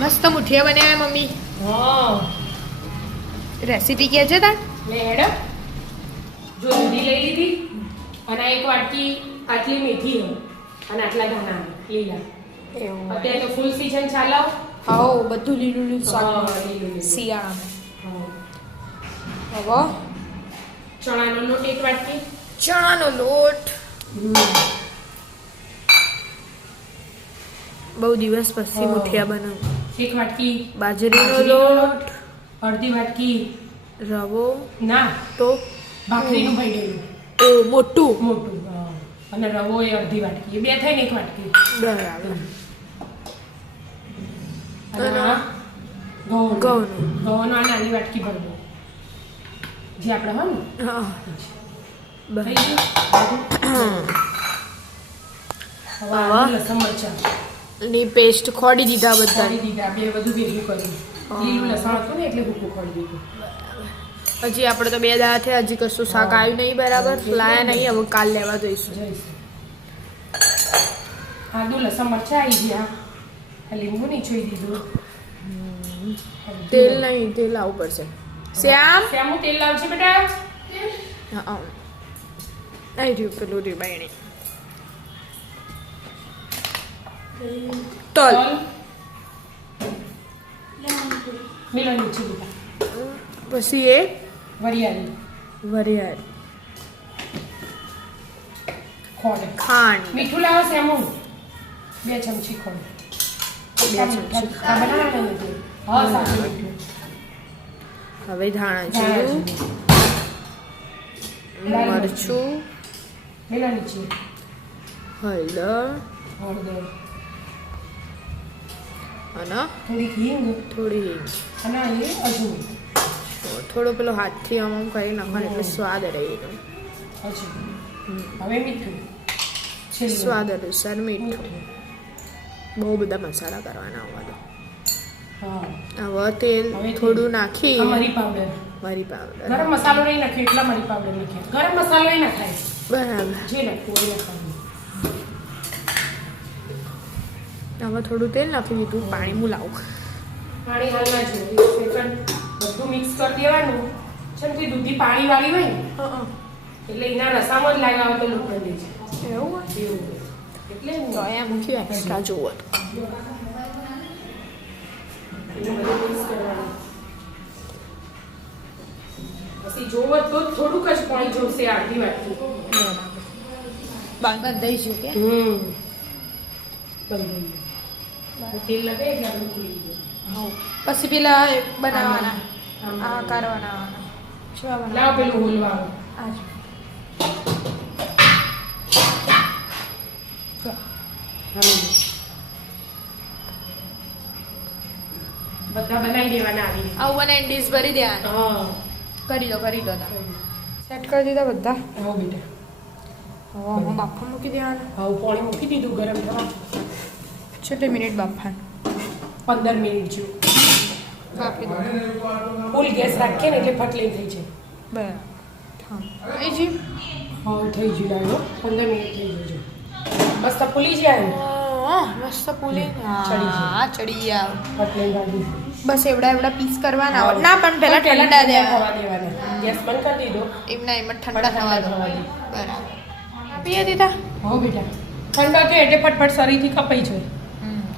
મસ્ત મુઠિયા બનાવ્યા મમ્મી. હા રેસીપી કે છે તાર? મેડમ જો દૂધી લઈ લીધી અને એક વાટકી આટલી મેથી અને આટલા ધાણા લીલા. એવું અત્યારે તો ફૂલ સીઝન ચાલો. હા બધું લીલું લીલું શાક લીલું શિયાળામાં. હવે ચણાનો લોટ એક વાટકી. ચણાનો લોટ બહુ દિવસ પછી મુઠિયા બનાવું. એક વાટકી બાજરીનો લોટ, અડધી વાટકી રવો ના તો ભાખરીનું ભૈડેલું ઓ મોટું મોટું અને રવો એ અડધી વાટકી. એ બે થઈને એક વાટકી. બરાબર. અને આ ઘઉંનો આ નાની વાટકી ભરવો જે આપણે હોય ને. હા થઈ ગયું. હવે આદુ લસણ મરચાં ની પેસ્ટ ખોડી દીધા બધા. ખોડી દીધા. બે બધું ભેગું કર્યું. લીલું લસણ હતું ને એટલે ભૂકું ખોડી દીધું. હજી આપણે તો 2 દાડા થયા, હજી કશું શાક આવ્યું નહીં બરાબર. લાયા નહીં, હવે કાલ લેવા જઈશું. આદુ લસણ મરચાં આવી ગયા. લીંબુ નીચોઈ દીધું. તેલ નહીં, તેલ આવવું પડશે. શ્યામ શ્યામું તેલ લાવજે બેટા. હા અહીં રહ્યું પેલું રહ્યું બાયણી. તલ મિલો નીચે બેટા. પછી એ વરિયાળી, ખોડ, ખાંડ, મીઠું લાવો શ્યામું 2 ચમચી ખોડ. 2 ચમચી. હા સાચું મીઠું. હવે ધાણા જીરું, મરચું, મિલો નીચે હળદર હળદર અને થોડી હિંગ થોડી હિંગ. અને એ અજમો થોડો પેલો હાથથી આમ કરી નાખવાનો એટલે સ્વાદ રહે. અજમો. હવે મીઠું સ્વાદ અનુસાર મીઠું. બહુ બધા મસાલા કરવાના આમાં. હવે તેલ થોડું નાખી મરી પાવડર. ગરમ મસાલો નહીં નાખ્યો એટલા મરી પાવડર નાખ્યો. ગરમ મસાલો નહીં નાખાય. બરાબર. જે નાખવું એ નાખવાનું. હવે થોડું તેલ નાખી દીધું. પાણી હું લાવું. પાણી હાલના જોઈએ બધું મિક્સ કરી દેવાનું છે ને. દૂધી પાણી વાળી હોય ને એટલે એના રસામાં જ લાગ્યા હોય તો લોટ બની જાય. એવું હોય એટલે તો અહીંયા મૂક્યું એક્સ્ટ્રા જોવો તો. બધું મિક્સ કરવાનું. પછી જોવો તો થોડુંક જ પાણી જોશે. અડધી વાટકી બંધાઈ ગયું કે બંધ તેલ લગાવી એટલે આપણે ખુલી ગયું. પછી પેલા બનાવવાના આકાર બનાવવાના. શું લાવ પેલું હોલવાનું. બધા બનાવી દેવાના આવી રીતે. આવું બનાવીને ડીશ ભરી દેવાના. હા કરી દો સેટ કરી દીધા બધા. હા બેટા. હવે બાફા મૂકી દેવાના. હા પાણી મૂકી દીધું ગરમ થવા. કેટલી મિનિટ બાફા? 15 મિનિટ જેવું બાફી દો. ફૂલ ગેસ રાખીએ ને એટલે ફટલી થઈ જાય. બરાબર. હા જી હા થઈ ગયું લાવ્યો. 15 મિનિટ થઈ ગયું. બસ તો ફૂલી જાય. મસ્ત પુલી ચડી જાય. ચડી ગયા. ફટલી ભાજી બસ એવડા પીસ કરવાના. ના પણ પેલા ઠંડા થવા દેવાના. ગેસ બંધ કરી દીધો. એમના એમ ઠંડા થવા દો. બરાબર. પીએ દીધા. હા બેટા. ઠંડા તો એટલે ફટફટ શરીરથી કપાઈ જાય.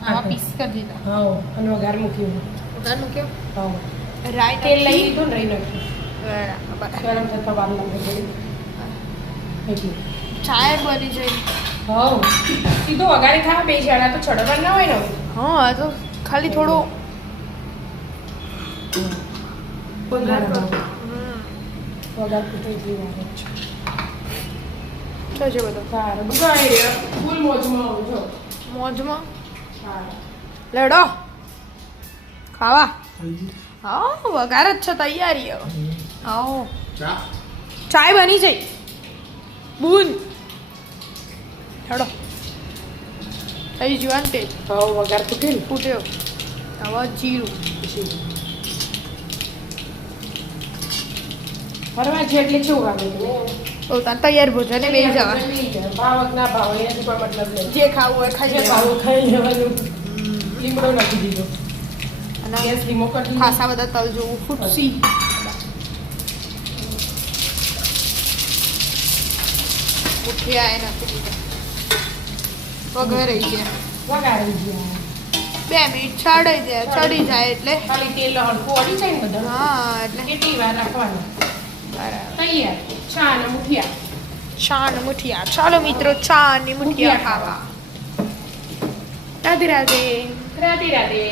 આમાં પીસ કરી દીધા. હા અને વઘાર મૂક્યો. વઘાર મૂક્યો. હા રાઈ તેલ લઈ લીધું ને રહી નાખ્યું. બરાબર. ગરમ થતા વાર લાગે થોડી. એટલે ચાય બની જાય. હા સીધો વઘારી ખાવા બે જાડા તો ચડવા ના હોય ને. હા તો ખાલી થોડો વઘાર પૂરી દીધી છે બધો. સારું બધા ફૂલ મોજમાં આવજો. મોજમાં લડો ખાવા. હા વઘાર જ છે તૈયારી. આવો ચાય બની જાય. બૂન હેડો થઈ ગયું ને તેલ. હા વઘાર ફૂટ્યો. હવે જીરું. ફરવા છે એટલે કેવું આવે તો તૈયાર ભોજન બે જવા. ભાવક ના ભાવ એનાથી પણ મતલબ નહીં. જે ખાવું હોય ખાઈ જે ખાવું ખાઈ લેવાનું. લીમડો નાખી દીધો. અને ગેસ ધીમો કરી દીધો. ખાસા બધા તલ જોવું ફૂટસી ઉઠ્યા એ નથી દીધા વઘારી ગયા વગાડી ગયા. 2 મિનિટ ચડી જાય એટલે ખાલી તેલ હળકું અડી જાય ને બધા હા એટલે કેટલી વાર રાખવાનું. બરાબર તૈયાર ચા અને મુઠિયા. ચા ને મુઠિયા ચાલો મિત્રો ચા ને મુઠિયા ખાવા રાધે રાધે રાધે રાધે.